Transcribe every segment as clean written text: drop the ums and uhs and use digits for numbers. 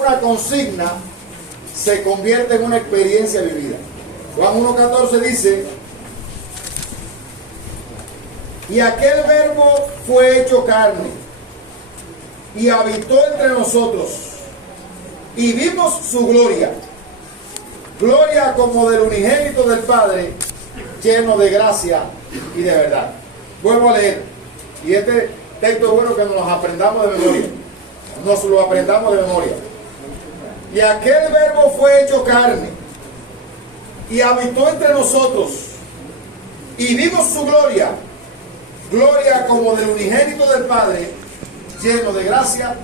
una consigna se convierte en una experiencia vivida. Juan 1:14 dice: y aquel verbo fue hecho carne y habitó entre nosotros, y vimos su gloria, gloria como del unigénito del Padre, lleno de gracia y de verdad. Vuelvo a leer, y este texto es bueno que nos lo aprendamos de memoria, nos lo aprendamos de memoria. Y aquel verbo fue hecho carne y habitó entre nosotros, y vimos su gloria, gloria como del unigénito del Padre, lleno de gracia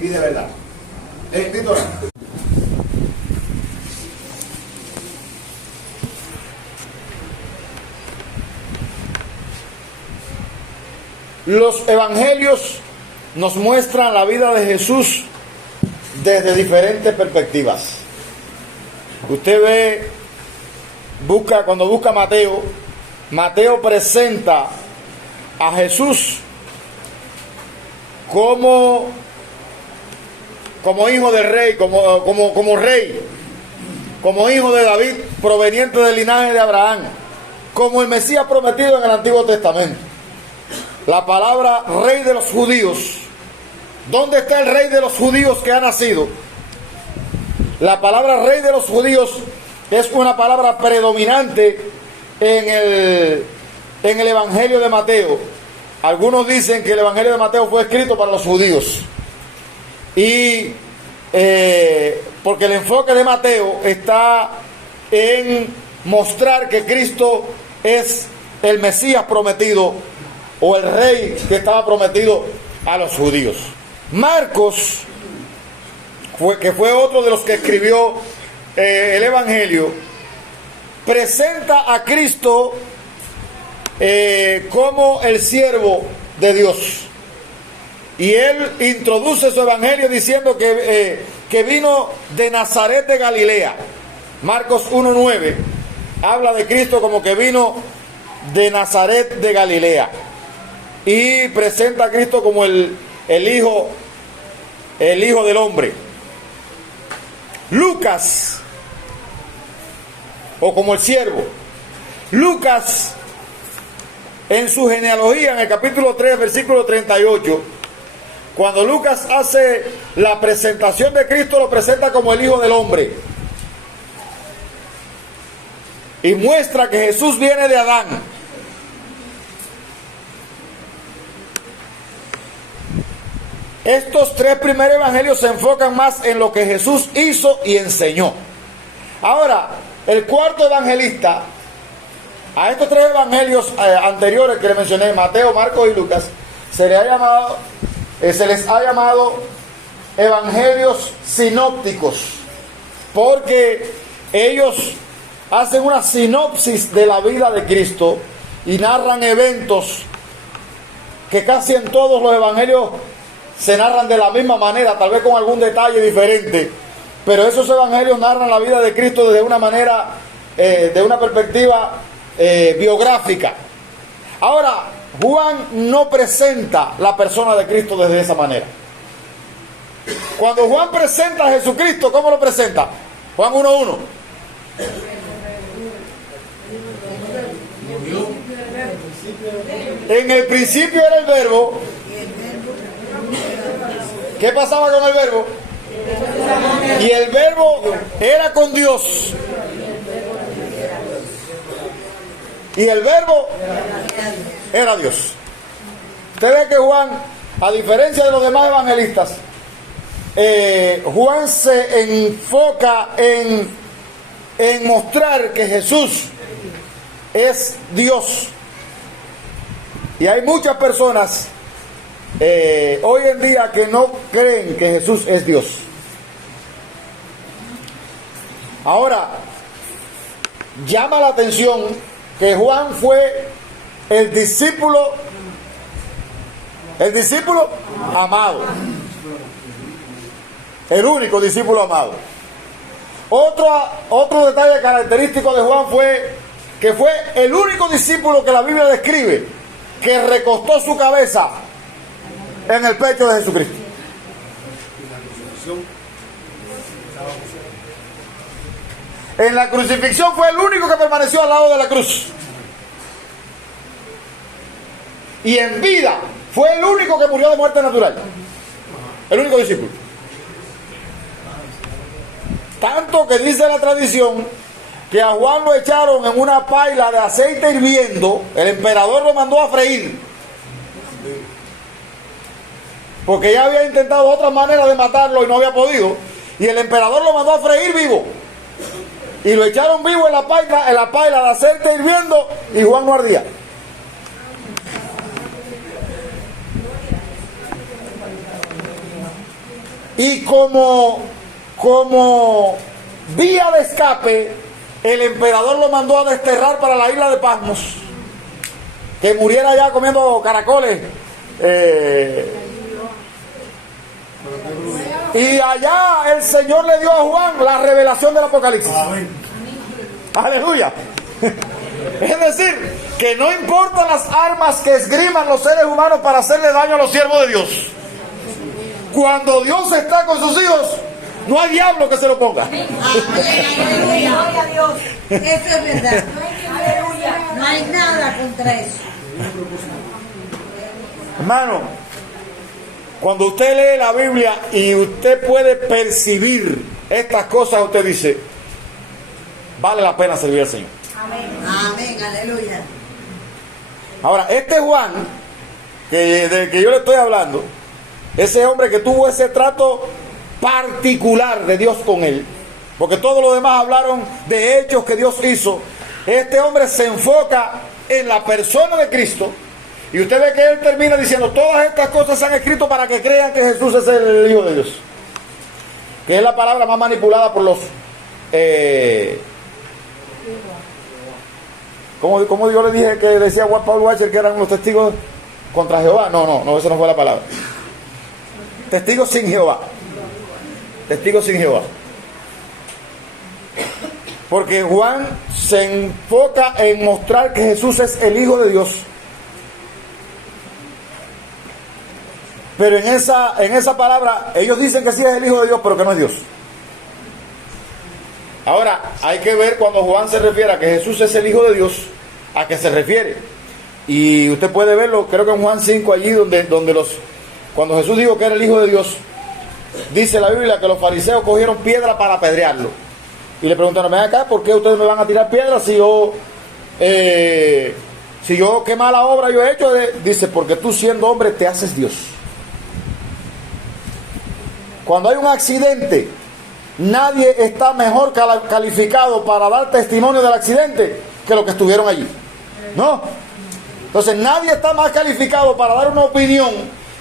y de verdad. Les invito a orar. Los evangelios nos muestran la vida de Jesús desde diferentes perspectivas. Usted ve, cuando busca Mateo, Mateo presenta a Jesús como hijo del rey, como rey, como hijo de David, proveniente del linaje de Abraham, como el Mesías prometido en el Antiguo Testamento. La palabra rey de los judíos, ¿dónde está el rey de los judíos que ha nacido? La palabra rey de los judíos es una palabra predominante en el Evangelio de Mateo. Algunos dicen que el Evangelio de Mateo fue escrito para los judíos. Y porque el enfoque de Mateo está en mostrar que Cristo es el Mesías prometido, o el rey que estaba prometido a los judíos. Marcos, que fue otro de los que escribió el Evangelio, presenta a Cristo como el siervo de Dios. Y él introduce su Evangelio diciendo que vino de Nazaret de Galilea. Marcos 1:9 habla de Cristo como que vino de Nazaret de Galilea. Y presenta a Cristo como el Hijo del Hombre. Lucas, o como el siervo. Lucas, en su genealogía, en el capítulo 3, versículo 38, cuando Lucas hace la presentación de Cristo, lo presenta como el Hijo del Hombre. Y muestra que Jesús viene de Adán. Estos tres primeros evangelios se enfocan más en lo que Jesús hizo y enseñó. Ahora, el cuarto evangelista, a estos tres evangelios anteriores que le mencioné, Mateo, Marcos y Lucas, se les ha llamado evangelios sinópticos, porque ellos hacen una sinopsis de la vida de Cristo y narran eventos que casi en todos los evangelios se narran de la misma manera, tal vez con algún detalle diferente, pero esos evangelios narran la vida de Cristo desde una manera, de una perspectiva biográfica. Ahora, Juan no presenta la persona de Cristo desde esa manera. Cuando Juan presenta a Jesucristo, ¿cómo lo presenta? Juan 1:1. En el principio era el verbo. ¿Qué pasaba con el verbo? Y el verbo era con Dios. Y el verbo era Dios. Usted ve que Juan, a diferencia de los demás evangelistas, Juan se enfoca en mostrar que Jesús es Dios. Y hay muchas personas hoy en día que no creen que Jesús es Dios. Ahora, llama la atención que Juan fue el discípulo amado, el único discípulo amado. Otro detalle característico de Juan fue que fue el único discípulo que la Biblia describe que recostó su cabeza en el pecho de Jesucristo. En la crucifixión fue el único que permaneció al lado de la cruz. Y en vida fue el único que murió de muerte natural. El único discípulo. Tanto que dice la tradición que a Juan lo echaron en una paila de aceite hirviendo. El emperador lo mandó a freír, porque ya había intentado otra manera de matarlo y no había podido. Y el emperador lo mandó a freír vivo. Y lo echaron vivo en la paila de aceite hirviendo, y Juan no ardía. Y como vía de escape, el emperador lo mandó a desterrar para la isla de Patmos, que muriera allá comiendo caracoles. Y allá el Señor le dio a Juan la revelación del Apocalipsis. Amén. Aleluya. Es decir, que no importan las armas que esgriman los seres humanos para hacerle daño a los siervos de Dios. Cuando Dios está con sus hijos, no hay diablo que se lo ponga. Aleluya a Dios. Eso es verdad. No hay nada contra eso. Hermano, cuando usted lee la Biblia y usted puede percibir estas cosas, usted dice, vale la pena servir al Señor. Amén. Amén, aleluya. Ahora, este Juan, del que yo le estoy hablando, ese hombre que tuvo ese trato particular de Dios con él, porque todos los demás hablaron de hechos que Dios hizo, este hombre se enfoca en la persona de Cristo. Y usted ve que él termina diciendo, todas estas cosas se han escrito para que crean que Jesús es el Hijo de Dios. Que es la palabra más manipulada por los... ¿Cómo yo le dije que decía Juan Paul Washer que eran los testigos contra Jehová? No, eso no fue la palabra. Testigos sin Jehová. Testigos sin Jehová. Porque Juan se enfoca en mostrar que Jesús es el Hijo de Dios. Pero en esa palabra, ellos dicen que sí es el Hijo de Dios, pero que no es Dios. Ahora, hay que ver cuando Juan se refiere a que Jesús es el Hijo de Dios, a qué se refiere. Y usted puede verlo, creo que en Juan 5, allí cuando Jesús dijo que era el Hijo de Dios, dice la Biblia que los fariseos cogieron piedra para apedrearlo. Y le preguntaron, ven acá, ¿por qué ustedes me van a tirar piedras si yo qué mala obra yo he hecho? Dice, porque tú siendo hombre te haces Dios. Cuando hay un accidente, nadie está mejor calificado para dar testimonio del accidente que los que estuvieron allí. ¿No? Entonces nadie está más calificado para dar una opinión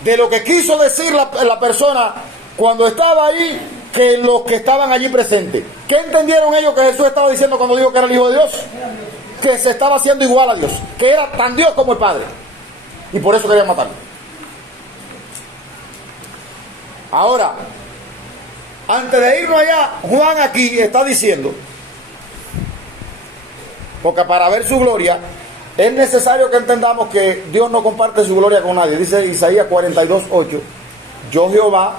de lo que quiso decir la persona cuando estaba ahí que los que estaban allí presentes. ¿Qué entendieron ellos que Jesús estaba diciendo cuando dijo que era el Hijo de Dios? Que se estaba haciendo igual a Dios, que era tan Dios como el Padre. Y por eso querían matarlo. Ahora, antes de irnos allá, Juan aquí está diciendo, porque para ver su gloria es necesario que entendamos que Dios no comparte su gloria con nadie. Dice Isaías 42:8, yo Jehová,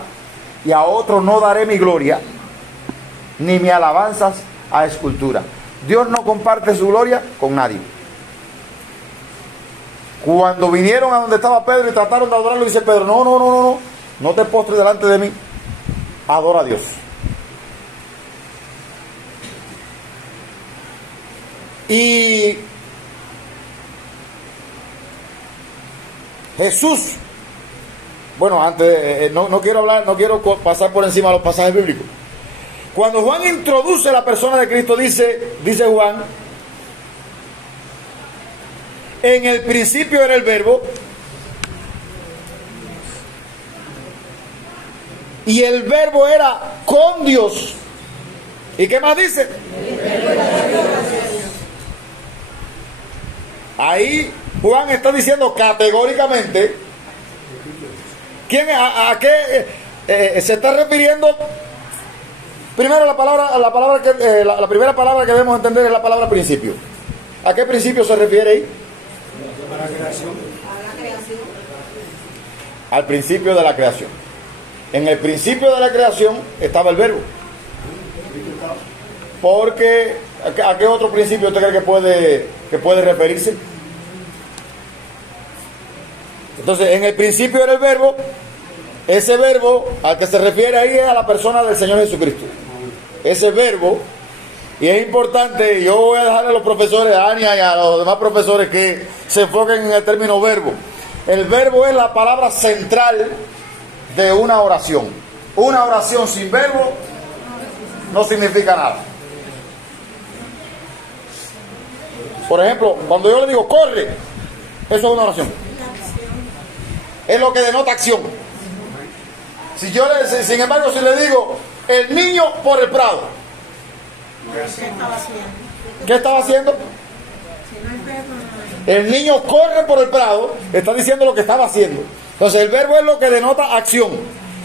y a otro no daré mi gloria, ni mi alabanzas a escultura. Dios no comparte su gloria con nadie. Cuando vinieron a donde estaba Pedro y trataron de adorarlo, dice Pedro, no te postres delante de mí, adora a Dios. Y Jesús, bueno, antes no quiero pasar por encima de los pasajes bíblicos. Cuando Juan introduce la persona de Cristo, dice Juan, en el principio era el verbo, y el verbo era con Dios. ¿Y qué más dice? Ahí Juan está diciendo categóricamente a qué se está refiriendo. Primero la primera palabra que debemos entender es la palabra principio. ¿A qué principio se refiere ahí? A la creación. Al principio de la creación. En el principio de la creación estaba el verbo. Porque, ¿a qué otro principio usted cree que puede referirse? Entonces, en el principio era el verbo. Ese verbo al que se refiere ahí es a la persona del Señor Jesucristo. Ese verbo, y es importante, yo voy a dejar a los profesores, a Ania y a los demás profesores que se enfoquen en el término verbo. El verbo es la palabra central de una oración. Una oración sin verbo no significa nada. Por ejemplo, cuando yo le digo corre, eso es una oración. Es lo que denota acción. Sin embargo, si le digo el niño por el prado, ¿qué estaba haciendo? El niño corre por el prado, está diciendo lo que estaba haciendo. Entonces el verbo es lo que denota acción.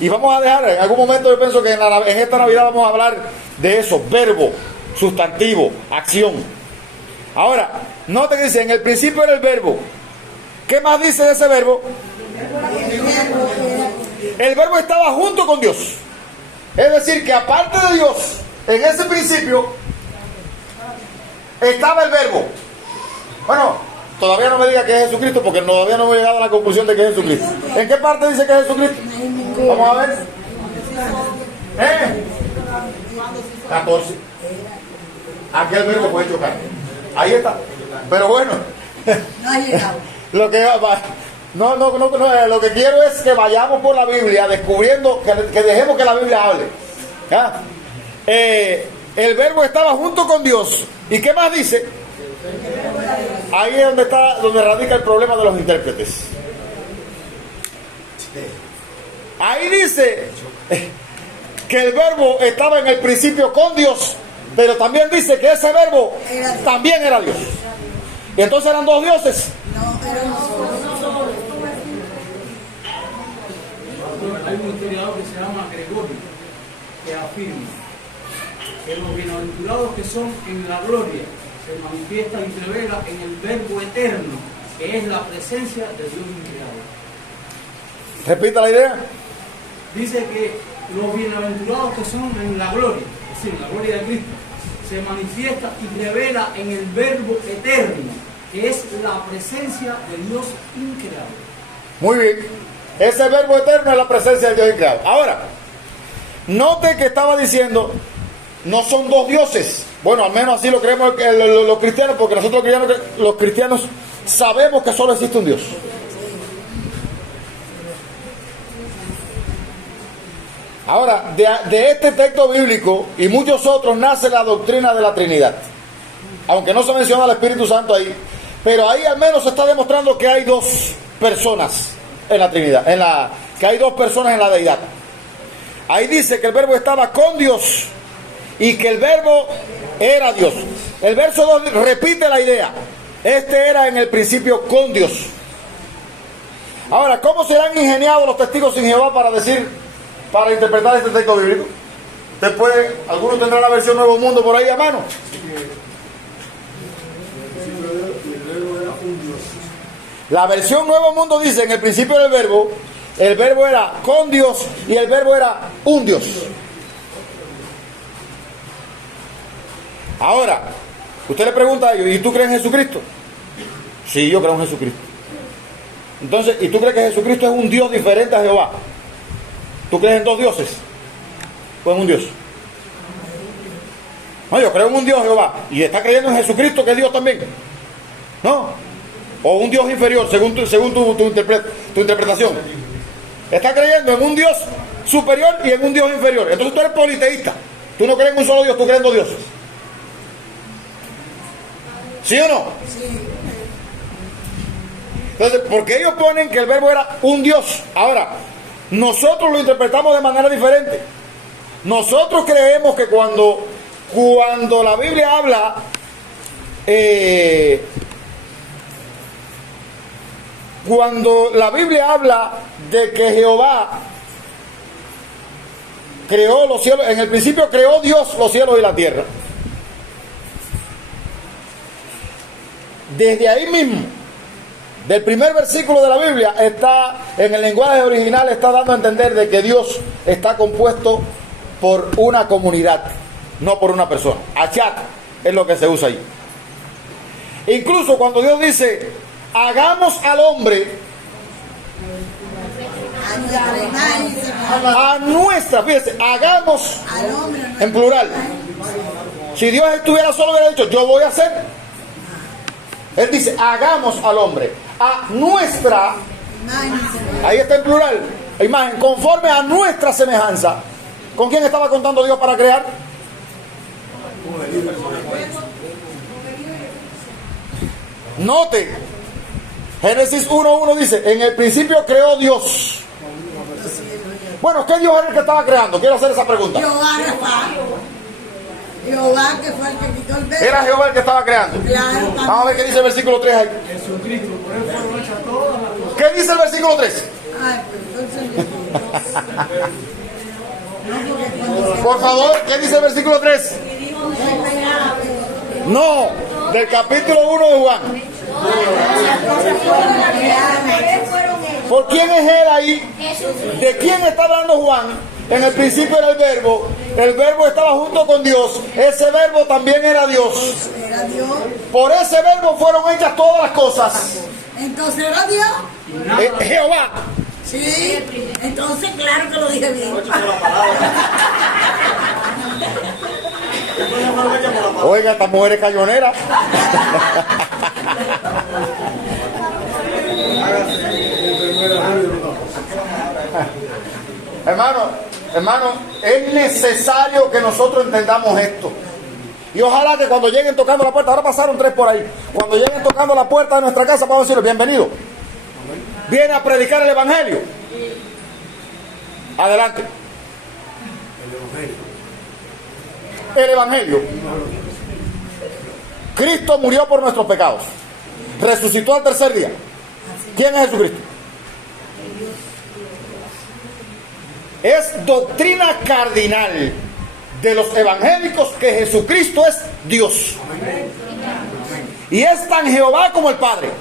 Y vamos a dejar, en algún momento yo pienso que en esta Navidad vamos a hablar de eso, verbo, sustantivo, acción. Ahora, note que dice, en el principio era el verbo. ¿Qué más dice de ese verbo? El verbo estaba junto con Dios. Es decir, que aparte de Dios, en ese principio, estaba el verbo. Bueno, todavía no me diga que es Jesucristo, porque todavía no hemos llegado a la conclusión de que es Jesucristo. ¿En qué parte dice que es Jesucristo? Vamos a ver. 14. Aquí el verbo puede chocar. Ahí está. Pero bueno. No ha llegado. Lo que lo que quiero es que vayamos por la Biblia descubriendo, que dejemos que la Biblia hable. ¿Ah? El verbo estaba junto con Dios. ¿Y qué más dice? Ahí es donde radica el problema de los intérpretes. Ahí dice que el verbo estaba en el principio con Dios, pero también dice que ese verbo también era Dios. Y entonces eran dos dioses. Hay un historiador que se llama Gregorio, que afirma que los bienaventurados que son en la gloria se manifiesta y revela en el verbo eterno, que es la presencia de Dios increado. Repita la idea. Dice que los bienaventurados que son en la gloria, es decir, en la gloria de Cristo, se manifiesta y revela en el verbo eterno, que es la presencia de Dios increado. Muy bien. Ese verbo eterno es la presencia de Dios increado. Ahora, note que estaba diciendo, no son dos dioses. Bueno, al menos así lo creemos los cristianos, porque nosotros los cristianos sabemos que solo existe un Dios. Ahora, de este texto bíblico y muchos otros nace la doctrina de la Trinidad. Aunque no se menciona el Espíritu Santo ahí, pero ahí al menos se está demostrando que hay dos personas en la Trinidad, que hay dos personas en la deidad. Ahí dice que el verbo estaba con Dios y que el verbo era Dios. El verso 2 repite la idea. Este era en el principio con Dios. Ahora, ¿cómo serán ingeniados los testigos sin Jehová para interpretar este texto bíblico? ¿Alguno tendrá la versión Nuevo Mundo por ahí a mano? La versión Nuevo Mundo dice, en el principio del verbo, el verbo era con Dios y el verbo era un Dios. Ahora, usted le pregunta a ellos, ¿y tú crees en Jesucristo? Sí, yo creo en Jesucristo. Entonces, ¿y tú crees que Jesucristo es un Dios diferente a Jehová? ¿Tú crees en dos dioses? Pues en un Dios. No, yo creo en un Dios, Jehová. Y está creyendo en Jesucristo, que es Dios también. ¿No? O un Dios inferior, según tu interpretación. Está creyendo en un Dios superior y en un Dios inferior. Entonces tú eres politeísta. Tú no crees en un solo Dios, tú crees en dos dioses. ¿Sí o no? Sí. Entonces, porque ellos ponen que el verbo era un Dios. Ahora, nosotros lo interpretamos de manera diferente. Nosotros creemos que cuando la Biblia habla cuando la Biblia habla de que Jehová creó los cielos, en el principio creó Dios los cielos y la tierra. Desde ahí mismo, del primer versículo de la Biblia, está en el lenguaje original, está dando a entender de que Dios está compuesto por una comunidad. no por una persona. Achat es lo que se usa ahí. Incluso cuando Dios dice, hagamos al hombre a nuestra, fíjese, hagamos en plural. Si Dios estuviera solo, hubiera dicho, yo voy a hacer. Él dice, hagamos al hombre a nuestra, ahí está en plural, imagen, conforme a nuestra semejanza. ¿Con quién estaba contando Dios para crear? Note, Génesis 1:1 dice, en el principio creó Dios. Bueno, ¿qué Dios era el que estaba creando? Quiero hacer esa pregunta. Jehová, que fue el que quitó el verbo. Era Jehová el que estaba creando. Claro, vamos a ver qué dice el versículo 3 ahí. Jesucristo, por él fueron hechas todas las cosas. ¿Qué dice el versículo 3? Ay, pues entonces. No, porque cuando Por favor, ¿qué dice el versículo 3? No, del capítulo 1 de Juan. ¿Por quién es él ahí? ¿De quién está hablando Juan? En el principio era el verbo estaba junto con Dios, ese verbo también era Dios. Por ese verbo fueron hechas todas las cosas. Entonces era Dios. Jehová. Sí, entonces claro que lo dije bien. Oiga, esta mujer es cayonera. Hermano, es necesario que nosotros entendamos esto. Y ojalá que cuando lleguen tocando la puerta, ahora pasaron 3 por ahí, cuando lleguen tocando la puerta de nuestra casa, podemos decirle, bienvenido. Viene a predicar el Evangelio. Adelante. El Evangelio. Cristo murió por nuestros pecados. Resucitó al tercer día. ¿Quién es Jesucristo? Es doctrina cardinal de los evangélicos que Jesucristo es Dios. Y es tan Jehová como el Padre.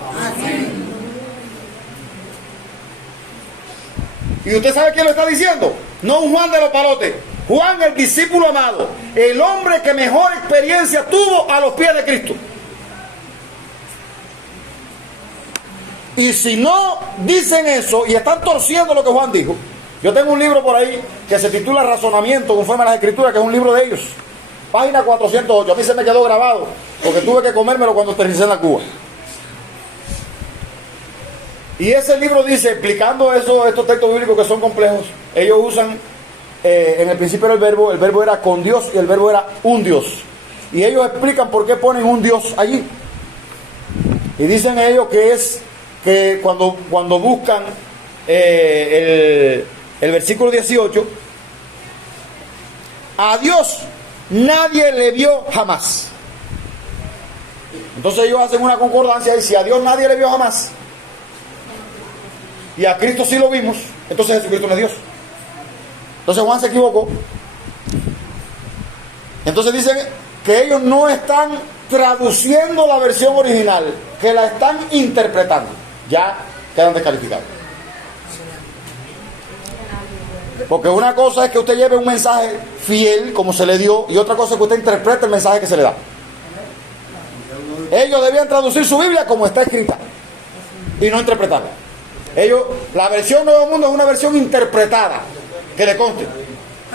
¿Y usted sabe quién lo está diciendo? No un Juan de los Palotes. Juan, el discípulo amado, el hombre que mejor experiencia tuvo a los pies de Cristo. Y si no dicen eso y están torciendo lo que Juan dijo, yo tengo un libro por ahí que se titula Razonamiento conforme a las Escrituras, que es un libro de ellos, página 408. A mí se me quedó grabado porque tuve que comérmelo cuando aterricé en la Cuba. Y ese libro dice, explicando estos textos bíblicos que son complejos, ellos usan, en el principio era el verbo era con Dios y el verbo era un Dios. Y ellos explican por qué ponen un Dios allí. Y dicen ellos que es que cuando buscan el versículo 18, a Dios nadie le vio jamás. Entonces ellos hacen una concordancia y si a Dios nadie le vio jamás y a Cristo sí lo vimos, entonces Jesucristo no es Dios. Entonces Juan se equivocó. Entonces dicen que ellos no están traduciendo la versión original, que la están interpretando. Ya quedan descalificados. Porque una cosa es que usted lleve un mensaje fiel como se le dio, y otra cosa es que usted interprete el mensaje que se le da. Ellos debían traducir su Biblia como está escrita y no interpretarla. La versión Nuevo Mundo es una versión interpretada, que le conste,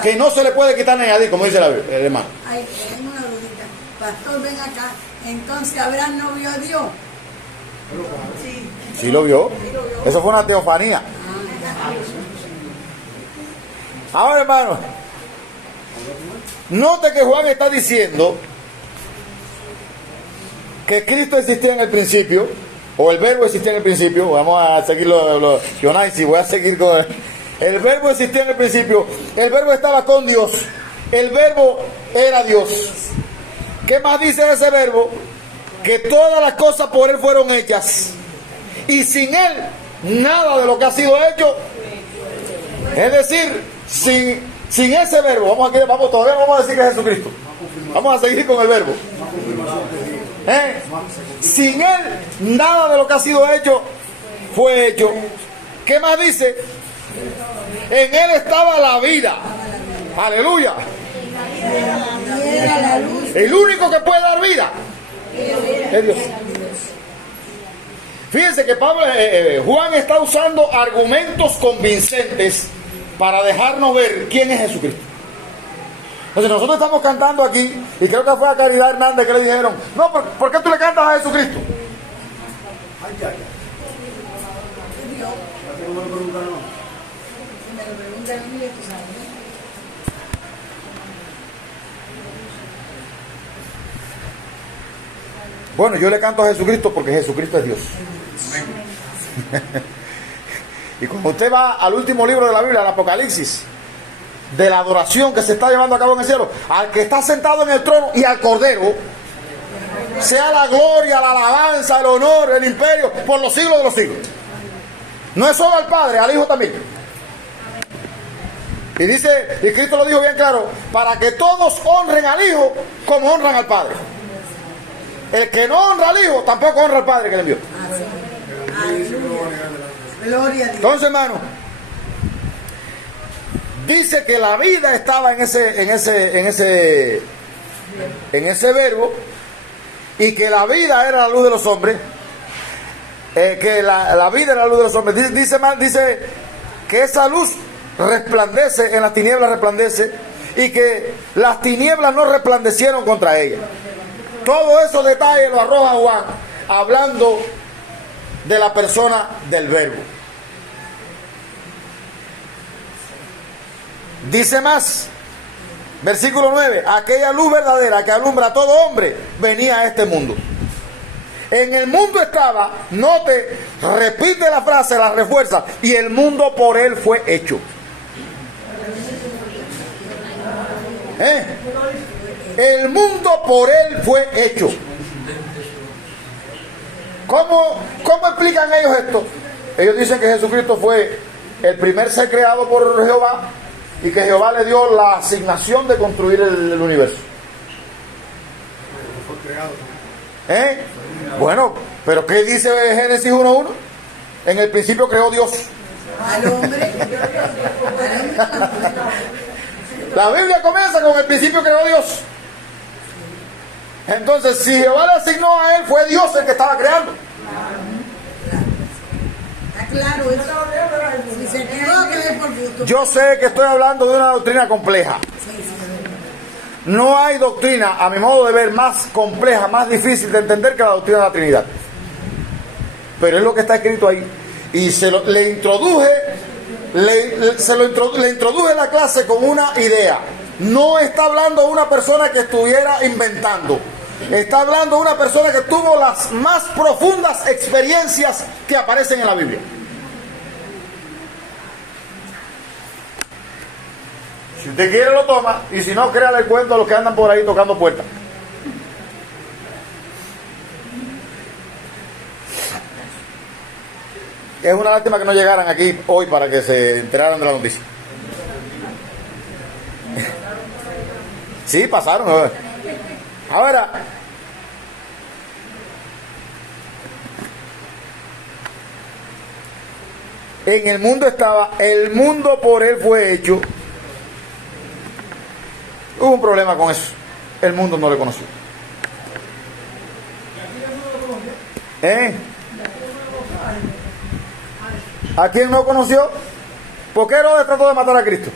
que no se le puede quitar ni añadir, como dice el hermano. Ay, tengo una dudita. Pastor, ven acá. Entonces, ¿Abraham no vio a Dios? Sí. ¿Sí lo vio? Eso fue una teofanía. Ahora, hermano, note que Juan está diciendo que Cristo existía en el principio, o el verbo existía en el principio. Vamos a seguir voy a seguir con el verbo existía en el principio, el verbo estaba con Dios, el verbo era Dios. ¿Qué más dice ese verbo? Que todas las cosas por él fueron hechas, y sin él nada de lo que ha sido hecho. Es decir, sin ese verbo, todavía no vamos a decir que es Jesucristo, vamos a seguir con el verbo. Sin él nada de lo que ha sido hecho fue hecho. ¿Qué más dice? En él estaba la vida. Aleluya. era la luz. El único que puede dar vida es Dios. Fíjense que Juan está usando argumentos convincentes para dejarnos ver quién es Jesucristo. Entonces nosotros estamos cantando aquí, y creo que fue a Caridad Hernández que le dijeron, no, ¿por qué tú le cantas a Jesucristo? Si me lo preguntan a mí, tú sabes. Bueno, yo le canto a Jesucristo porque Jesucristo es Dios. Y cuando usted va al último libro de la Biblia, al Apocalipsis, de la adoración que se está llevando a cabo en el cielo, al que está sentado en el trono y al Cordero, sea la gloria, la alabanza, el honor, el imperio, por los siglos de los siglos. No es solo al Padre, al Hijo también. Y dice, y Cristo lo dijo bien claro, para que todos honren al Hijo como honran al Padre. El que no honra al Hijo, tampoco honra al Padre que le envió. Gloria a Dios. Entonces, hermano, dice que la vida estaba en ese verbo, y que la vida era la luz de los hombres, que la vida era la luz de los hombres. Dice que esa luz resplandece, en las tinieblas resplandece, y que las tinieblas no resplandecieron contra ella. Todos esos detalles lo arroja Juan, hablando de la persona del verbo. Dice más, versículo 9, aquella luz verdadera que alumbra a todo hombre venía a este mundo. En el mundo estaba, note, repite la frase, la refuerza, y el mundo por él fue hecho. El mundo por él fue hecho. ¿Cómo explican ellos esto? Ellos dicen que Jesucristo fue el primer ser creado por Jehová, y que Jehová le dio la asignación de construir el universo. Bueno, pero ¿qué dice Génesis 1:1? En el principio creó Dios Al hombre. La Biblia comienza con el principio creó Dios. Entonces, si Jehová le asignó a él, fue Dios el que estaba creando. Está claro eso. Si se equivoca es por gusto. Yo sé que estoy hablando de una doctrina compleja. No hay doctrina, a mi modo de ver, más compleja, más difícil de entender que la doctrina de la Trinidad. Pero es lo que está escrito ahí. Y le introduje la clase con una idea. No está hablando de una persona que estuviera inventando. Está hablando de una persona que tuvo las más profundas experiencias que aparecen en la Biblia. Si usted quiere lo toma, y si no, créale el cuento a los que andan por ahí tocando puertas. Es una lástima que no llegaran aquí hoy para que se enteraran de la noticia. Sí, pasaron. Ahora, en el mundo estaba, el mundo por él fue hecho. Hubo un problema con eso. El mundo no le conoció. ¿A quién no conoció? ¿Por qué Herodes trató de matar a Cristo?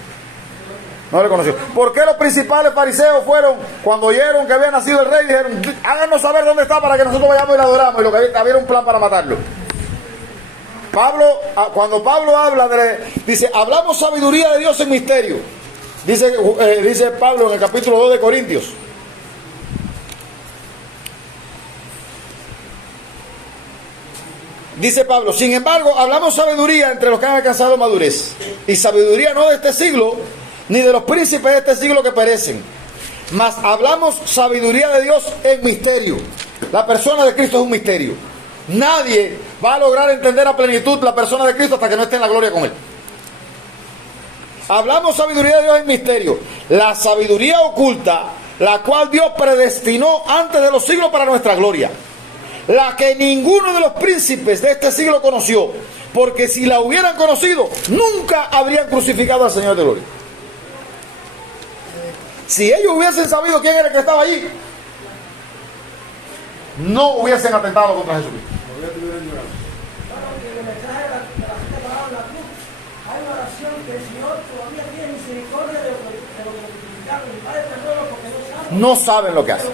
No le conoció. ¿Por qué los principales fariseos fueron, cuando oyeron que había nacido el rey, dijeron, háganos saber dónde está para que nosotros vayamos y le adoramos? Y lo que había un plan para matarlo. Cuando Pablo habla dice, hablamos sabiduría de Dios en misterio. Dice Pablo en el capítulo 2 de Corintios. Dice Pablo, sin embargo, hablamos sabiduría entre los que han alcanzado madurez. Y sabiduría no de este siglo, ni de los príncipes de este siglo que perecen. Mas hablamos sabiduría de Dios en misterio. La persona de Cristo es un misterio. Nadie va a lograr entender a plenitud la persona de Cristo hasta que no esté en la gloria con Él. Hablamos sabiduría de Dios en misterio. La sabiduría oculta, la cual Dios predestinó antes de los siglos para nuestra gloria. La que ninguno de los príncipes de este siglo conoció, porque si la hubieran conocido, nunca habrían crucificado al Señor de gloria. Si ellos hubiesen sabido quién era el que estaba allí, no hubiesen atentado contra Jesucristo. No saben lo que hacen.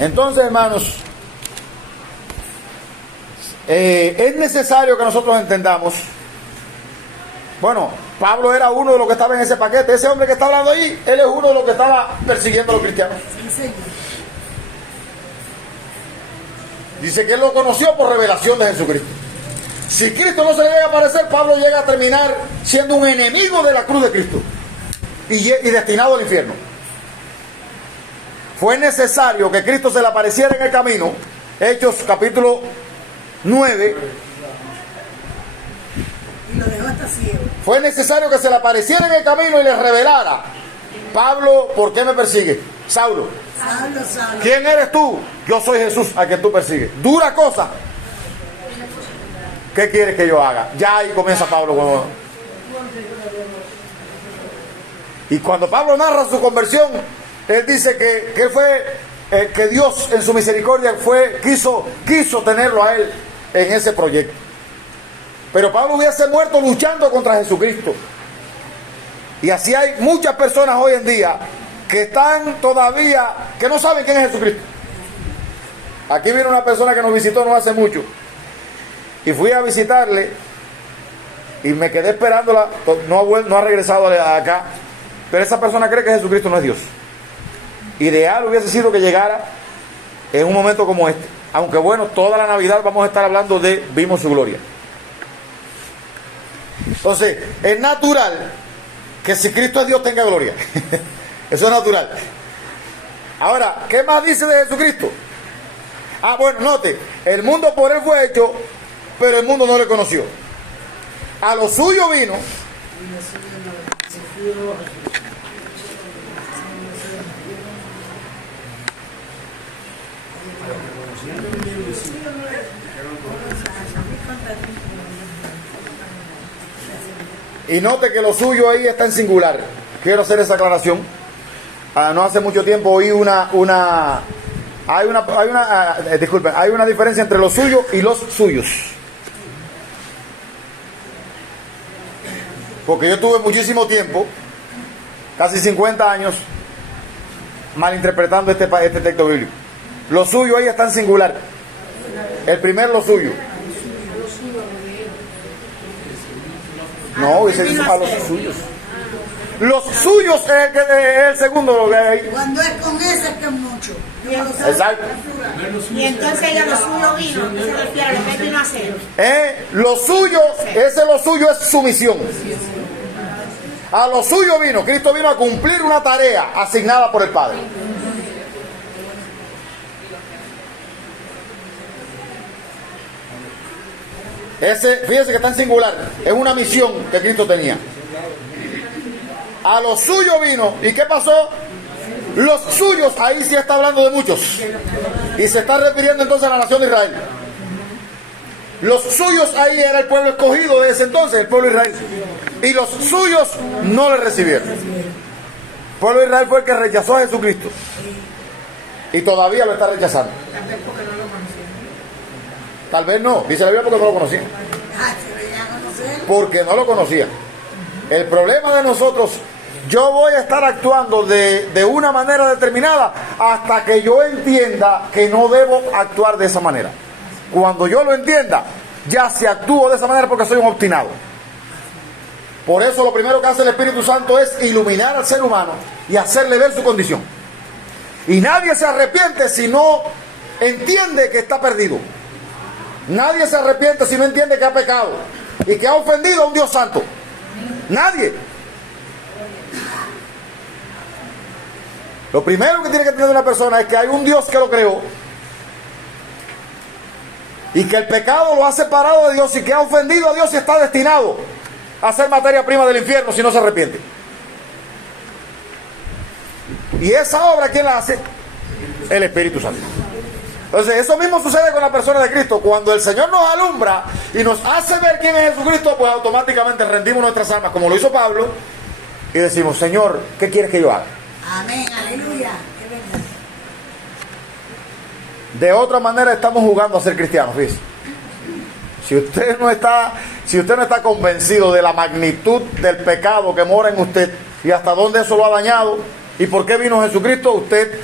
Entonces, hermanos, es necesario que nosotros entendamos. Bueno, Pablo era uno de los que estaba en ese paquete. Ese hombre que está hablando ahí, él es uno de los que estaba persiguiendo a los cristianos. Dice que él lo conoció por revelación de Jesucristo. Si Cristo no se le llega a aparecer, Pablo llega a terminar siendo un enemigo de la cruz de Cristo y destinado al infierno. Fue necesario que Cristo se le apareciera en el camino. Hechos capítulo 9. Y lo dejó hasta ciego. Fue necesario que se le apareciera en el camino y le revelara: Pablo, ¿por qué me persigue? Saulo, Saulo. ¿quién eres tú? Yo soy Jesús, a quien tú persigues. Dura cosa. ¿Qué quieres que yo haga? Ya ahí comienza Pablo. Y cuando Pablo narra su conversión, él dice que fue que Dios en su misericordia quiso tenerlo a él en ese proyecto. Pero Pablo hubiese muerto luchando contra Jesucristo. Y así hay muchas personas hoy en día que están todavía, que no saben quién es Jesucristo. Aquí vino una persona que nos visitó no hace mucho, y fui a visitarle y me quedé esperándola. No ha regresado acá, pero esa persona cree que Jesucristo no es Dios. Ideal hubiese sido que llegara en un momento como este, aunque bueno, toda la Navidad vamos a estar hablando de vimos su gloria. Entonces, es natural que si Cristo es Dios tenga gloria. Eso es natural. Ahora, ¿qué más dice de Jesucristo? Bueno, note, el mundo por él fue hecho, pero el mundo no le conoció. A lo suyo vino, y note que lo suyo ahí está en singular. Quiero hacer esa aclaración. No hace mucho tiempo oí disculpen, hay una diferencia entre lo suyo y los suyos. Porque yo tuve muchísimo tiempo, casi 50 años, malinterpretando este texto bíblico. Lo suyo ahí está en singular. El primer lo suyo. No, dice a los suyos. Los suyos es el segundo lo que hay ahí. Cuando es con ese que es mucho. Exacto. Y entonces ella lo suyo vino, ¿qué se refiere a lo que él vino a hacer? Lo suyo es su misión. A lo suyo vino. Cristo vino a cumplir una tarea asignada por el Padre. Fíjense que está en singular. Es una misión que Cristo tenía. A lo suyo vino. ¿Y qué pasó? Los suyos, ahí sí está hablando de muchos. Y se está refiriendo entonces a la nación de Israel. Los suyos ahí era el pueblo escogido de ese entonces, el pueblo de Israel. Y los suyos no le recibieron. El pueblo de Israel fue el que rechazó a Jesucristo. Y todavía lo está rechazando. Tal vez no, dice la Biblia, porque no lo conocían. Porque no lo conocían. El problema de nosotros, yo voy a estar actuando de una manera determinada hasta que yo entienda que no debo actuar de esa manera. Cuando yo lo entienda, ya si actúo de esa manera porque soy un obstinado. Por eso lo primero que hace el Espíritu Santo es iluminar al ser humano y hacerle ver su condición. Y nadie se arrepiente si no entiende que está perdido. Nadie se arrepiente si no entiende que ha pecado y que ha ofendido a un Dios santo. Nadie. Lo primero que tiene que tener una persona es que hay un Dios que lo creó y que el pecado lo ha separado de Dios y que ha ofendido a Dios y está destinado a ser materia prima del infierno si no se arrepiente. Y esa obra, ¿quién la hace? El Espíritu Santo. Entonces eso mismo sucede con la persona de Cristo. Cuando el Señor nos alumbra y nos hace ver quién es Jesucristo, pues automáticamente rendimos nuestras almas, como lo hizo Pablo, y decimos, Señor, ¿qué quieres que yo haga? Amén, aleluya. Es verdad. De otra manera estamos jugando a ser cristianos, fíjese. Si usted no está convencido de la magnitud del pecado que mora en usted y hasta dónde eso lo ha dañado y por qué vino Jesucristo, usted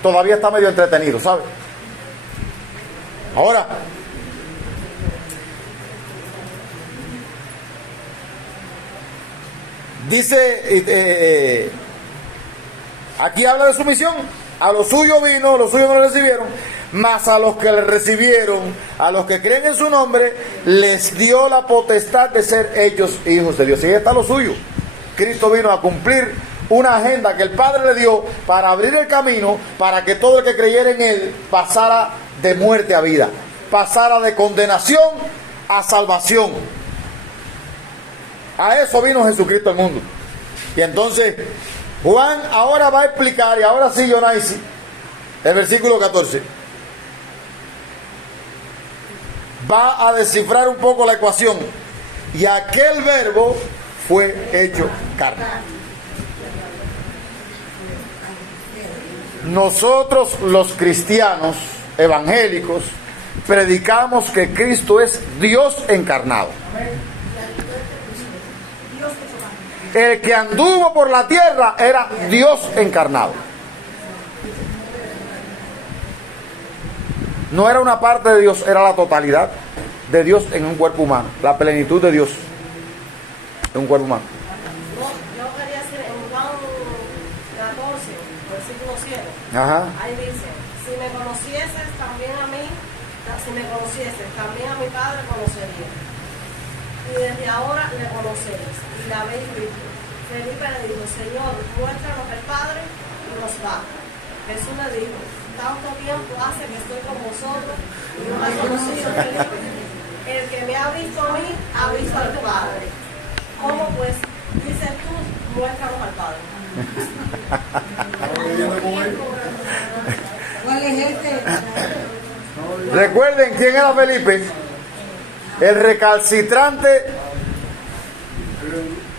todavía está medio entretenido, ¿sabe? Ahora, dice, aquí habla de su misión. A los suyos vino, los suyos no le recibieron, mas a los que le recibieron, a los que creen en su nombre, les dio la potestad de ser hechos hijos de Dios. Y ahí está lo suyo. Cristo vino a cumplir una agenda que el Padre le dio para abrir el camino para que todo el que creyera en Él pasara de muerte a vida, pasara de condenación a salvación. A eso vino Jesucristo al mundo. Y entonces Juan ahora va a explicar, y ahora sí, Yonaisi, el versículo 14. Va a descifrar un poco la ecuación. Y aquel verbo fue hecho carne. Nosotros los cristianos evangélicos predicamos que Cristo es Dios encarnado. El que anduvo por la tierra era Dios encarnado. No era una parte de Dios, era la totalidad de Dios en un cuerpo humano, la plenitud de Dios en un cuerpo humano. Yo quería decir en Juan 14, versículo 7. Ajá. Ahí dice, si me conocieses también a mí, también a mi Padre conocería. Y desde ahora le conoceréis y la habéis visto. Felipe le dijo, Señor, muéstranos el Padre y nos va. Jesús le dijo, tanto tiempo hace que estoy con vosotros y no me he conocido Felipe. El que me ha visto a mí, ha visto al Padre. ¿Cómo pues dices tú, muéstranos al Padre? ¿Cuál es este? Recuerden quién era Felipe, el recalcitrante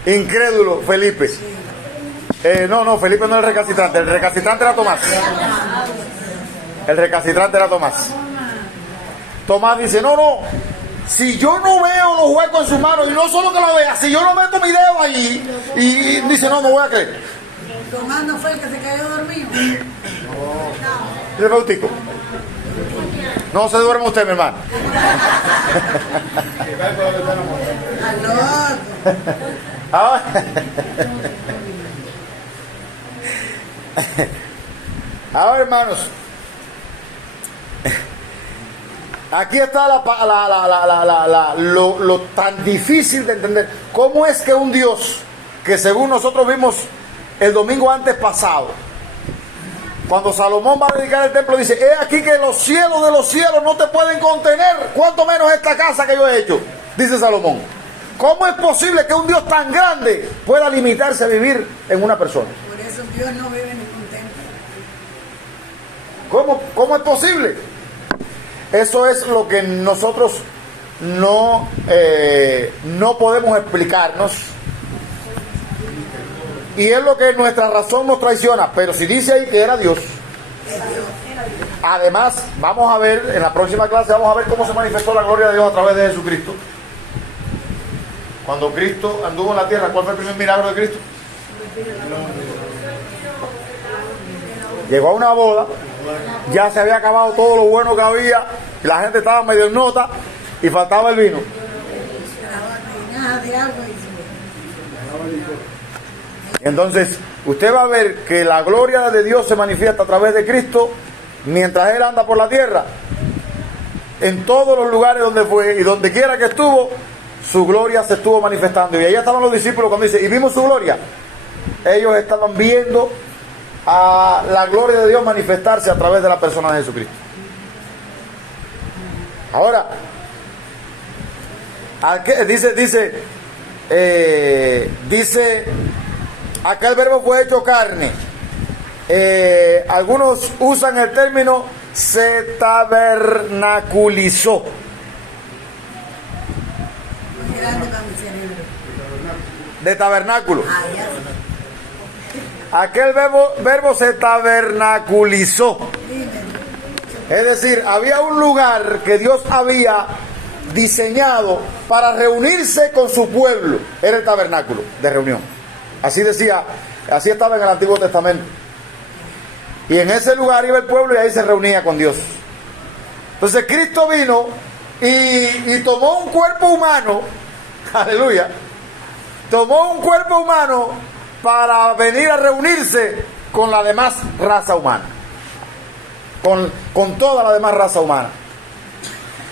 incrédulo Felipe. No, Felipe no era el recalcitrante era Tomás. El recalcitrante era Tomás. Tomás dice, no, si yo no veo los huecos en sus manos, y no solo que lo vea, si yo no meto mi dedo allí, y dice, no voy a creer. Tomás no fue el que se quedó dormido. Ese fue un tico. No se duerme usted, mi hermano. Ahora, hermanos, aquí está lo tan difícil de entender. ¿Cómo es que un Dios que según nosotros vimos el domingo antes pasado, cuando Salomón va a dedicar el templo, dice, he aquí que los cielos de los cielos no te pueden contener, cuanto menos esta casa que yo he hecho, dice Salomón? ¿Cómo es posible que un Dios tan grande pueda limitarse a vivir en una persona? Por eso Dios no vive ni contento. ¿Cómo es posible? Eso es lo que nosotros no podemos explicarnos. Y es lo que nuestra razón nos traiciona. Pero si dice ahí que era Dios, además vamos a ver, en la próxima clase vamos a ver cómo se manifestó la gloria de Dios a través de Jesucristo. Cuando Cristo anduvo en la tierra, ¿cuál fue el primer milagro de Cristo? Llegó a una boda, ya se había acabado todo lo bueno que había, y la gente estaba medio en nota y faltaba el vino. Entonces, usted va a ver que la gloria de Dios se manifiesta a través de Cristo mientras Él anda por la tierra. En todos los lugares donde fue y donde quiera que estuvo, su gloria se estuvo manifestando. Y ahí estaban los discípulos cuando dice, y vimos su gloria. Ellos estaban viendo a la gloria de Dios manifestarse a través de la persona de Jesucristo. Ahora, dice, acá el verbo fue hecho carne. Algunos usan el término se tabernaculizó. De tabernáculo. aquel verbo se tabernaculizó. Es decir, había un lugar que Dios había diseñado para reunirse con su pueblo. Era el tabernáculo de reunión. Así decía, así estaba en el Antiguo Testamento. Y en ese lugar iba el pueblo y ahí se reunía con Dios. Entonces Cristo vino y tomó un cuerpo humano, aleluya, tomó un cuerpo humano para venir a reunirse con la demás raza humana, con toda la demás raza humana.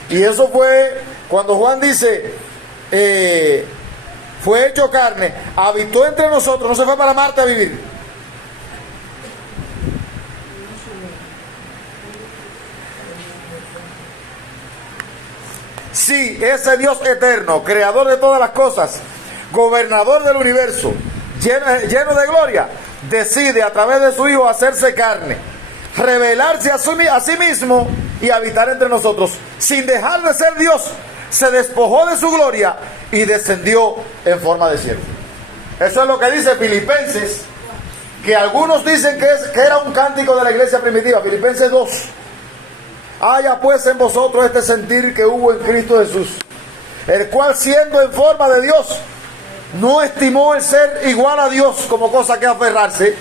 Y eso fue cuando Juan dice, fue hecho carne, habitó entre nosotros, no se fue para Marte a vivir. Sí, ese Dios eterno, creador de todas las cosas, gobernador del universo, lleno de gloria, decide a través de su Hijo hacerse carne, revelarse a sí mismo y habitar entre nosotros. Sin dejar de ser Dios, se despojó de su gloria y descendió en forma de siervo. Eso es lo que dice Filipenses, que algunos dicen que era un cántico de la iglesia primitiva. Filipenses 2. Haya pues en vosotros este sentir que hubo en Cristo Jesús, el cual siendo en forma de Dios, no estimó el ser igual a Dios como cosa que aferrarse,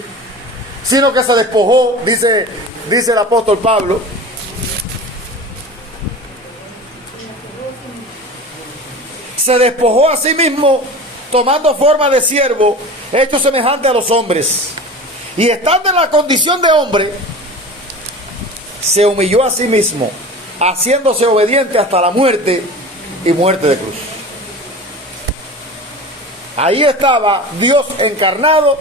sino que se despojó, dice el apóstol Pablo, se despojó a sí mismo, tomando forma de siervo, hecho semejante a los hombres, y estando en la condición de hombre, se humilló a sí mismo, haciéndose obediente hasta la muerte y muerte de cruz. Ahí estaba Dios encarnado,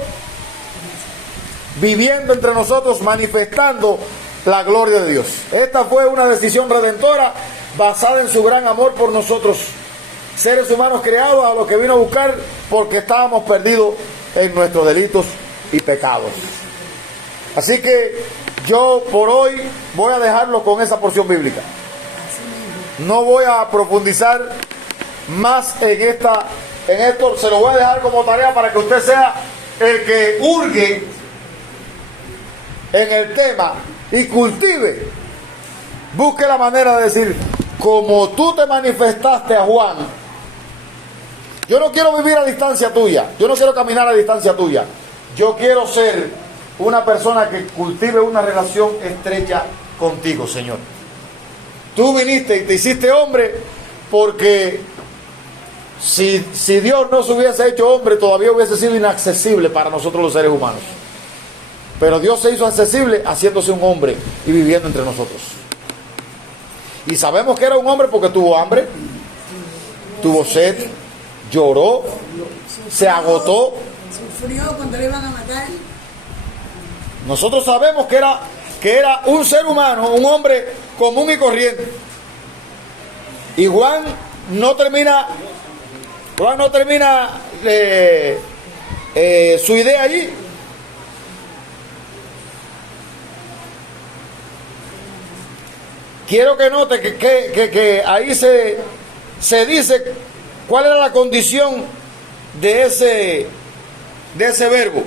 viviendo entre nosotros, manifestando la gloria de Dios. Esta fue una decisión redentora basada en su gran amor por nosotros, seres humanos creados a los que vino a buscar porque estábamos perdidos en nuestros delitos y pecados. Así que yo por hoy voy a dejarlo con esa porción bíblica. No voy a profundizar más en esto. Se lo voy a dejar como tarea para que usted sea el que hurgue en el tema y cultive. Busque la manera de decir, como tú te manifestaste a Juan, yo no quiero vivir a distancia tuya, yo no quiero caminar a distancia tuya, yo quiero ser una persona que cultive una relación estrecha contigo, Señor. Tú viniste y te hiciste hombre porque si Dios no se hubiese hecho hombre, todavía hubiese sido inaccesible para nosotros los seres humanos. Pero Dios se hizo accesible haciéndose un hombre y viviendo entre nosotros. Y sabemos que era un hombre porque tuvo hambre, tuvo sed, lloró, se agotó. Sufrió cuando le iban a matar. Nosotros sabemos que era un ser humano, un hombre común y corriente. Y Juan no termina su idea allí. Quiero que note que ahí se dice cuál era la condición de ese verbo.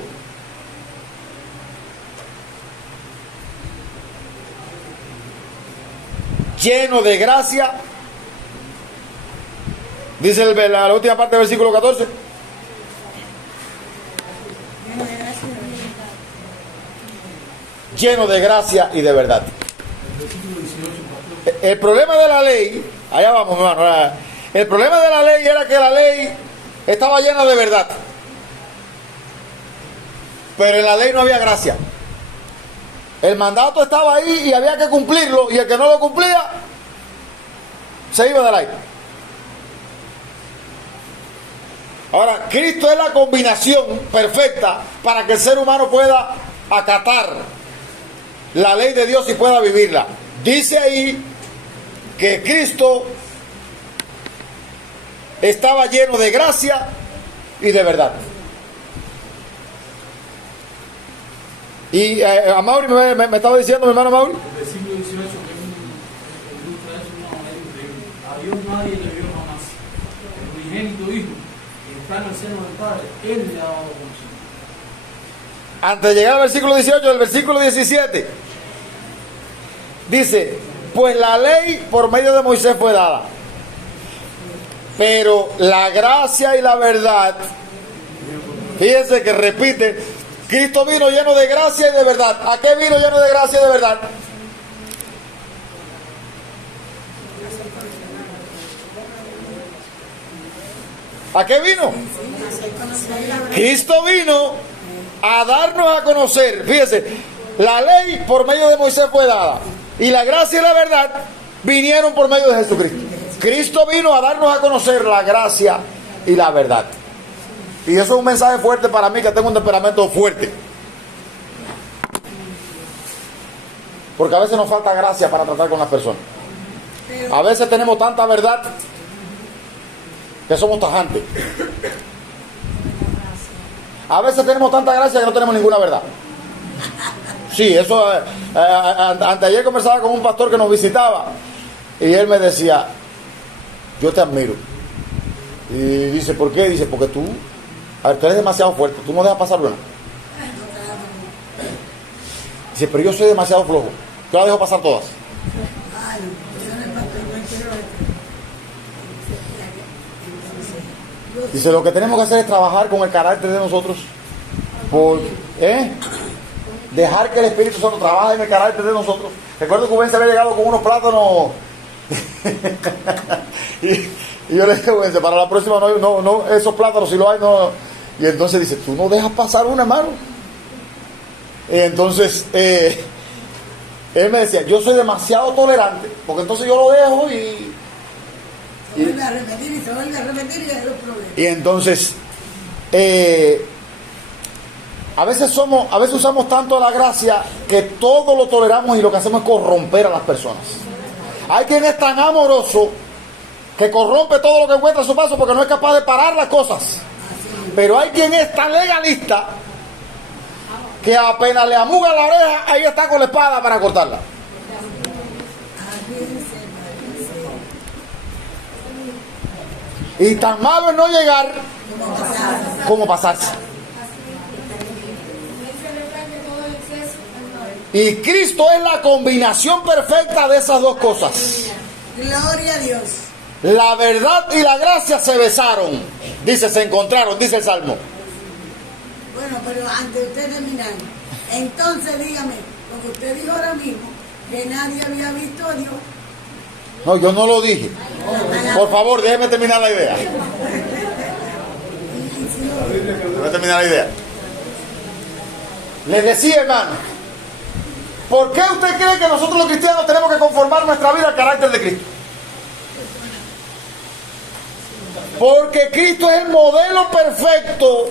Lleno de gracia, dice la última parte del versículo 14. Lleno de gracia y de verdad. El problema de la ley, allá vamos, hermano. El problema de la ley era que la ley estaba llena de verdad, pero en la ley no había gracia. El mandato estaba ahí y había que cumplirlo, y el que no lo cumplía se iba del aire. Ahora, Cristo es la combinación perfecta para que el ser humano pueda acatar la ley de Dios y pueda vivirla. Dice ahí que Cristo estaba lleno de gracia y de verdad. Y a Mauri me estaba diciendo, mi hermano Mauri. El versículo 18 que ilustra eso de una manera increíble. A Dios nadie le vio jamás. El unigénito Hijo, que está en el seno del Padre, Él le ha dado conocimiento. antes de llegar al versículo 18, del versículo 17, dice, pues la ley por medio de Moisés fue dada, pero la gracia y la verdad, fíjense que repite, Cristo vino lleno de gracia y de verdad. ¿A qué vino lleno de gracia y de verdad? ¿A qué vino? Cristo vino a darnos a conocer, fíjese, la ley por medio de Moisés fue dada y la gracia y la verdad vinieron por medio de Jesucristo. Cristo vino a darnos a conocer la gracia y la verdad. Y eso es un mensaje fuerte para mí, que tengo un temperamento fuerte. Porque a veces nos falta gracia para tratar con las personas. A veces tenemos tanta verdad que somos tajantes. A veces tenemos tanta gracia que no tenemos ninguna verdad. Sí, eso. Anteayer conversaba con un pastor que nos visitaba y él me decía, yo te admiro. Y dice, ¿por qué? Dice, porque tú eres demasiado fuerte, tú no dejas pasar una. Dice, pero yo soy demasiado flojo, yo la dejo pasar todas. Dice, lo que tenemos que hacer es trabajar con el carácter de nosotros, dejar que el Espíritu Santo trabaje en el carácter de nosotros. Recuerdo que Rubén se había llegado con unos plátanos y yo le dije, Rubén, para la próxima no, esos plátanos si lo hay, no. Y entonces dice, tú no dejas pasar una, hermano. Y entonces él me decía, yo soy demasiado tolerante, porque entonces yo lo dejo y y entonces a veces usamos tanto la gracia que todo lo toleramos y lo que hacemos es corromper a las personas. Hay quien es tan amoroso que corrompe todo lo que encuentra a su paso porque no es capaz de parar las cosas. Pero hay quien es tan legalista que apenas le amuga la oreja, ahí está con la espada para cortarla. Y tan malo es no llegar como pasarse. Y Cristo es la combinación perfecta de esas dos cosas. Gloria a Dios. La verdad y la gracia se besaron. Dice, se encontraron, dice el Salmo. Bueno, pero antes de usted terminar, entonces dígame, porque usted dijo ahora mismo que nadie había visto a Dios. No, yo no lo dije. Por favor, déjeme terminar la idea. Déjeme terminar la idea. Les decía, hermano, ¿por qué usted cree que nosotros los cristianos tenemos que conformar nuestra vida al carácter de Cristo? Porque Cristo es el modelo perfecto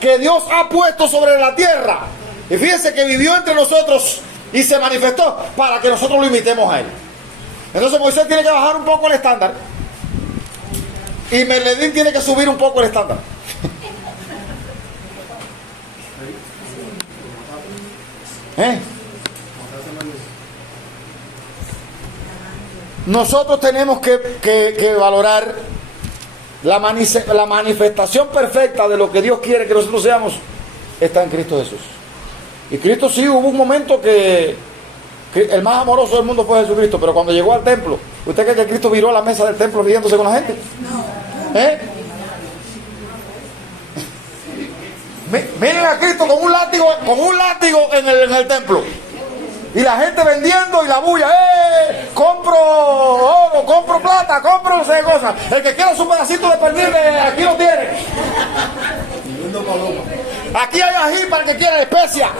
que Dios ha puesto sobre la tierra. Y fíjense que vivió entre nosotros y se manifestó para que nosotros lo imitemos a Él. Entonces Moisés tiene que bajar un poco el estándar y Merledín tiene que subir un poco el estándar. Nosotros tenemos que valorar la manifestación perfecta de lo que Dios quiere que nosotros seamos. Está en Cristo Jesús. Y Cristo sí, hubo un momento que el más amoroso del mundo fue Jesucristo, pero cuando llegó al templo, ¿usted cree que Cristo viró a la mesa del templo riéndose con la gente? Miren a Cristo con un látigo en el templo. Y la gente vendiendo y la bulla, compro oro, compro plata, compro no sé qué cosa. El que quiera su pedacito de pernil, aquí lo tiene. Aquí hay ají para el que quiera especia.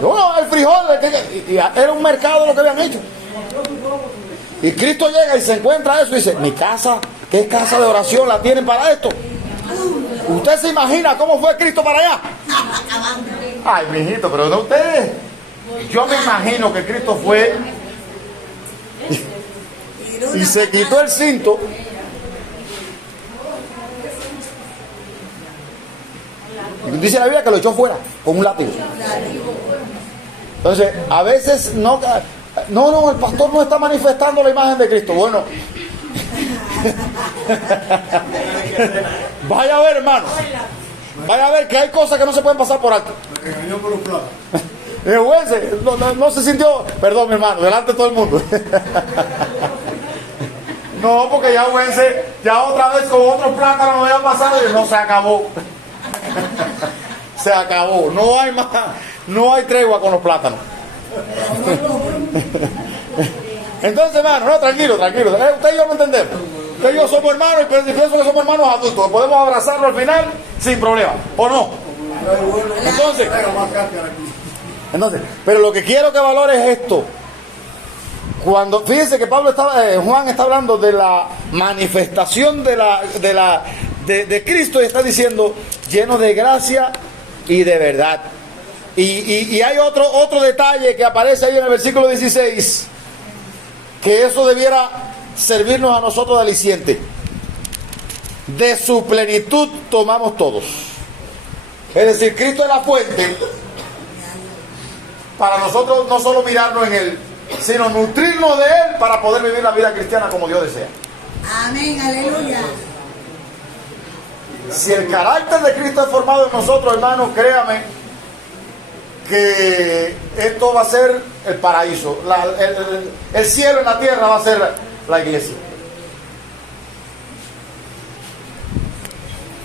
No, el frijol, y era un mercado lo que habían hecho. Y Cristo llega y se encuentra eso y dice, mi casa, ¿qué casa de oración la tienen para esto? ¿Usted se imagina cómo fue Cristo para allá? Ay, mijito, pero no ustedes. Yo me imagino que Cristo fue y se quitó el cinto. Y dice la Biblia que lo echó fuera con un látigo. Entonces, a veces no, el pastor no está manifestando la imagen de Cristo. Bueno, vaya a ver, hermano. Vaya a ver que hay cosas que no se pueden pasar por alto. Me regañó por los platos. El juez no se sintió, perdón mi hermano, delante de todo el mundo. No, porque ya Wense, ya otra vez con otro plátano me había pasado y no se acabó. Se acabó, no hay más, no hay tregua con los plátanos. Entonces, hermano, no, tranquilo. Usted y yo no entendemos. Usted y yo somos hermanos y pienso que somos hermanos adultos. Podemos abrazarlo al final sin problema, ¿o no? Entonces, pero lo que quiero que valore es esto. Cuando, fíjense que Juan está hablando de la manifestación de Cristo y está diciendo lleno de gracia y de verdad. Y hay otro detalle que aparece ahí en el versículo 16, que eso debiera servirnos a nosotros de aliciente. De su plenitud tomamos todos. Es decir, Cristo es la fuente para nosotros no solo mirarnos en Él, sino nutrirnos de Él para poder vivir la vida cristiana como Dios desea. Amén, aleluya. Si el carácter de Cristo es formado en nosotros, hermanos, créame que esto va a ser el paraíso. El cielo en la tierra va a ser la iglesia.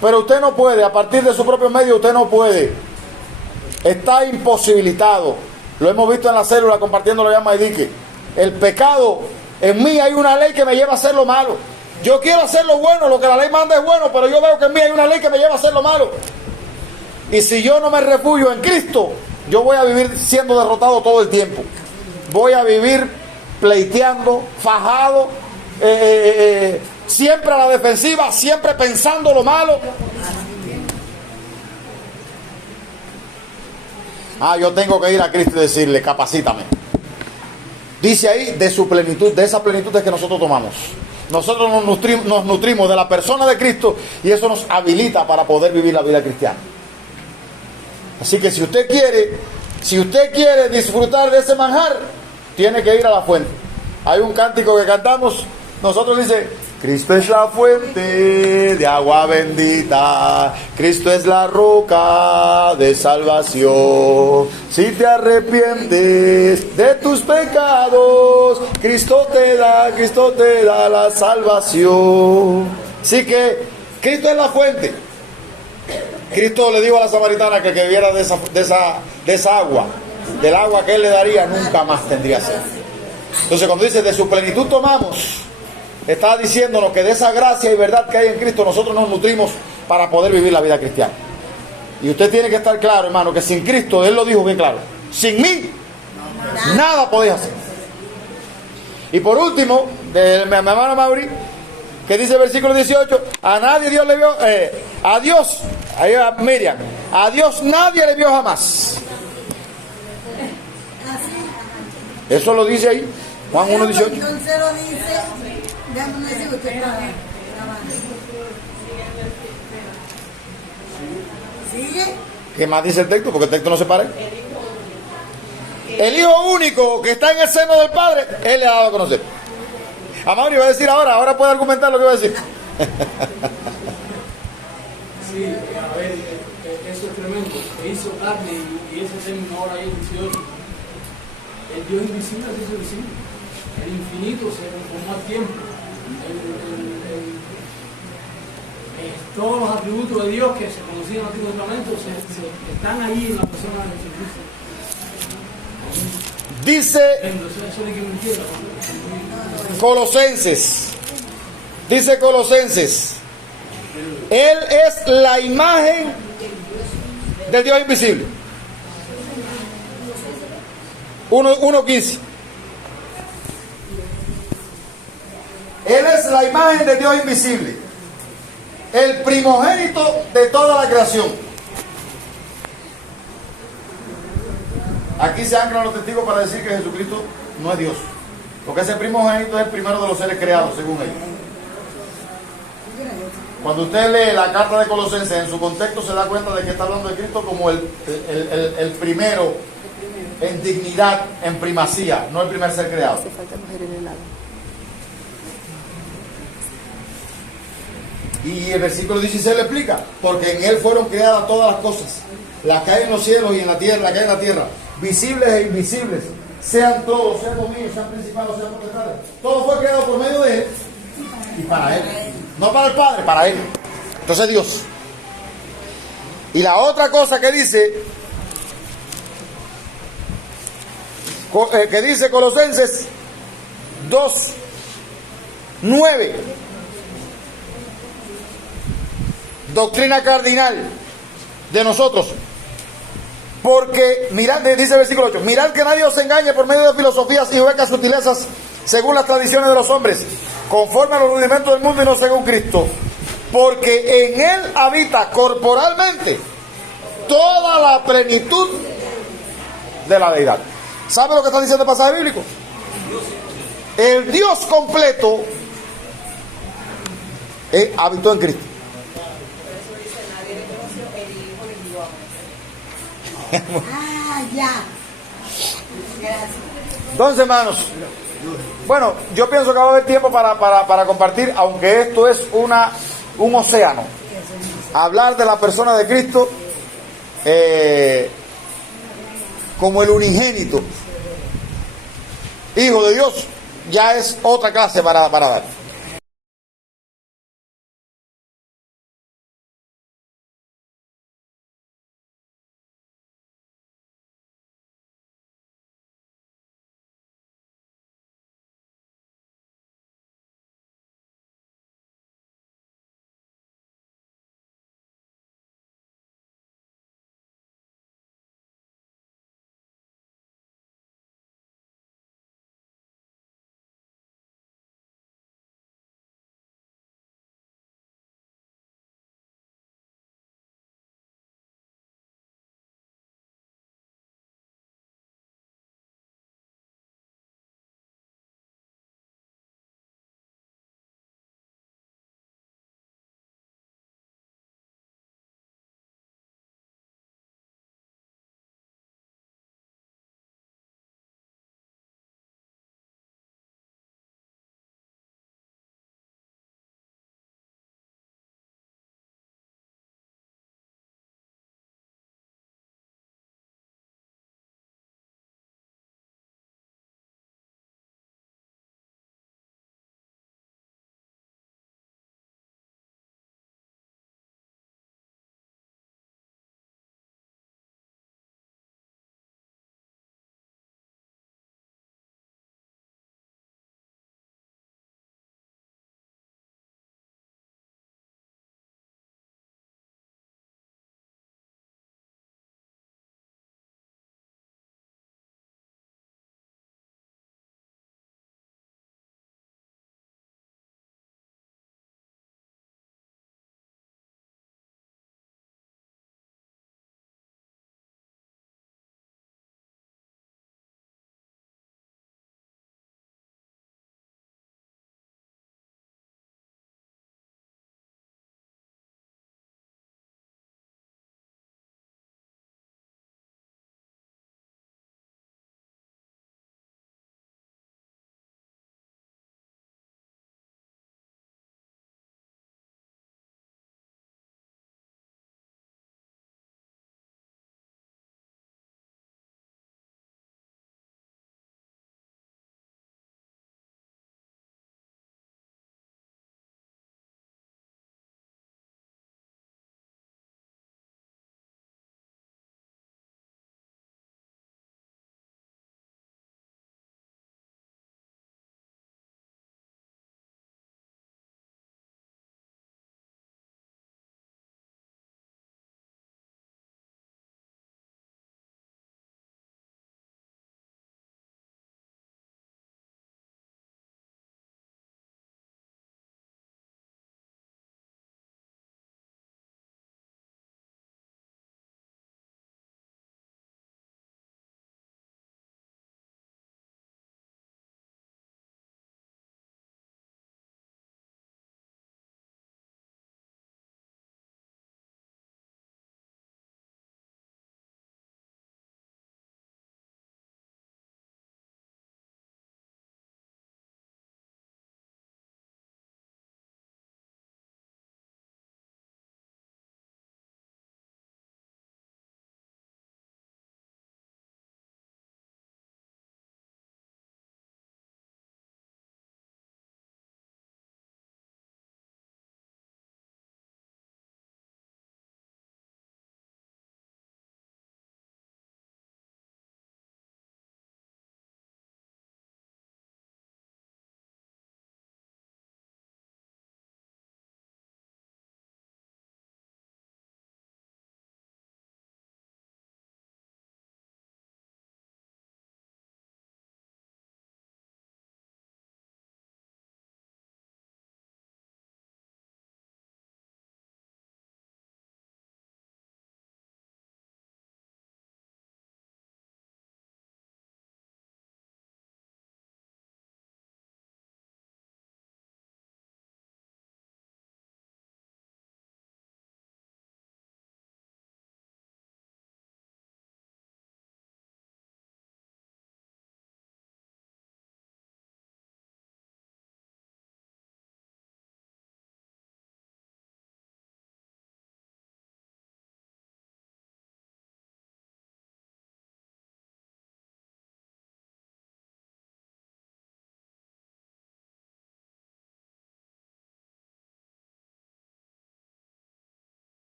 Pero usted no puede, a partir de su propio medio, usted no puede. Está imposibilitado. Lo hemos visto en la célula compartiendo la llama de dique. El pecado, en mí hay una ley que me lleva a hacer lo malo. Yo quiero hacer lo bueno, lo que la ley manda es bueno, pero yo veo que en mí hay una ley que me lleva a hacer lo malo. Y si yo no me refugio en Cristo, yo voy a vivir siendo derrotado todo el tiempo. Voy a vivir pleiteando, fajado, siempre a la defensiva, siempre pensando lo malo. Yo tengo que ir a Cristo y decirle, capacítame. Dice ahí, de su plenitud, de esa plenitud es que nosotros tomamos. Nosotros nos nutrimos de la persona de Cristo y eso nos habilita para poder vivir la vida cristiana. Así que si usted quiere disfrutar de ese manjar, tiene que ir a la fuente. Hay un cántico que cantamos, nosotros dice, Cristo es la fuente de agua bendita, Cristo es la roca de salvación. Si te arrepientes de tus pecados, Cristo te da la salvación. Así que Cristo es la fuente. Cristo le dijo a la samaritana que bebiera de esa agua, del agua que Él le daría, nunca más tendría sed. Entonces cuando dice de su plenitud tomamos, está diciéndonos que de esa gracia y verdad que hay en Cristo nosotros nos nutrimos para poder vivir la vida cristiana. Y usted tiene que estar claro, hermano, que sin Cristo, Él lo dijo bien claro, sin mí nada podéis hacer. Y por último, de mi hermano Mauri, que dice el versículo 18, a nadie Dios le vio, a Dios, ahí a Miriam, a Dios nadie le vio jamás. Eso lo dice ahí, Juan 1:18. Entonces lo dice, déjame decir usted grabando. ¿Sigue? ¿Qué más dice el texto? Porque el texto no se para. El Hijo único que está en el seno del Padre, Él le ha dado a conocer. A Mauri va a decir ahora puede argumentar lo que va a decir. Sí, a ver, eso es tremendo. Se hizo carne y ese término ahora ahí 18. El Dios invisible se hizo visible. El infinito se transformó al tiempo. Todos los atributos de Dios que se conocían en el Antiguo Testamento están ahí en la persona de Jesucristo. Dice Colosenses, Él es la imagen del Dios invisible. 1:15. Él es la imagen del Dios invisible, el primogénito de toda la creación. Aquí se anclan los testigos para decir que Jesucristo no es Dios, porque ese primogénito es el primero de los seres creados, según ellos. Cuando usted lee la carta de Colosenses en su contexto se da cuenta de que está hablando de Cristo como el primero en dignidad, en primacía, no el primer ser creado. Y el versículo 16 le explica, porque en él fueron creadas todas las cosas, las que hay en los cielos y en la tierra, las que hay en la tierra, visibles e invisibles, sean todos, sean dominios, sean principados, sean potestades. Todo fue creado por medio de él y para él. No para el Padre, para él. Entonces Dios. Y la otra cosa que dice Colosenses 2:9, doctrina cardinal de nosotros. Porque mirad, dice el versículo 8, mirad que nadie os engañe por medio de filosofías y huecas sutilezas según las tradiciones de los hombres, conforme a los rudimentos del mundo y no según Cristo, porque en él habita corporalmente toda la plenitud de la deidad. ¿Sabe lo que está diciendo el pasaje bíblico? El Dios completo habitó en Cristo. Ya. Gracias. Entonces, hermanos, bueno, yo pienso que va a haber tiempo para compartir, aunque esto es un océano. Hablar de la persona de Cristo como el unigénito Hijo de Dios, ya es otra clase para dar.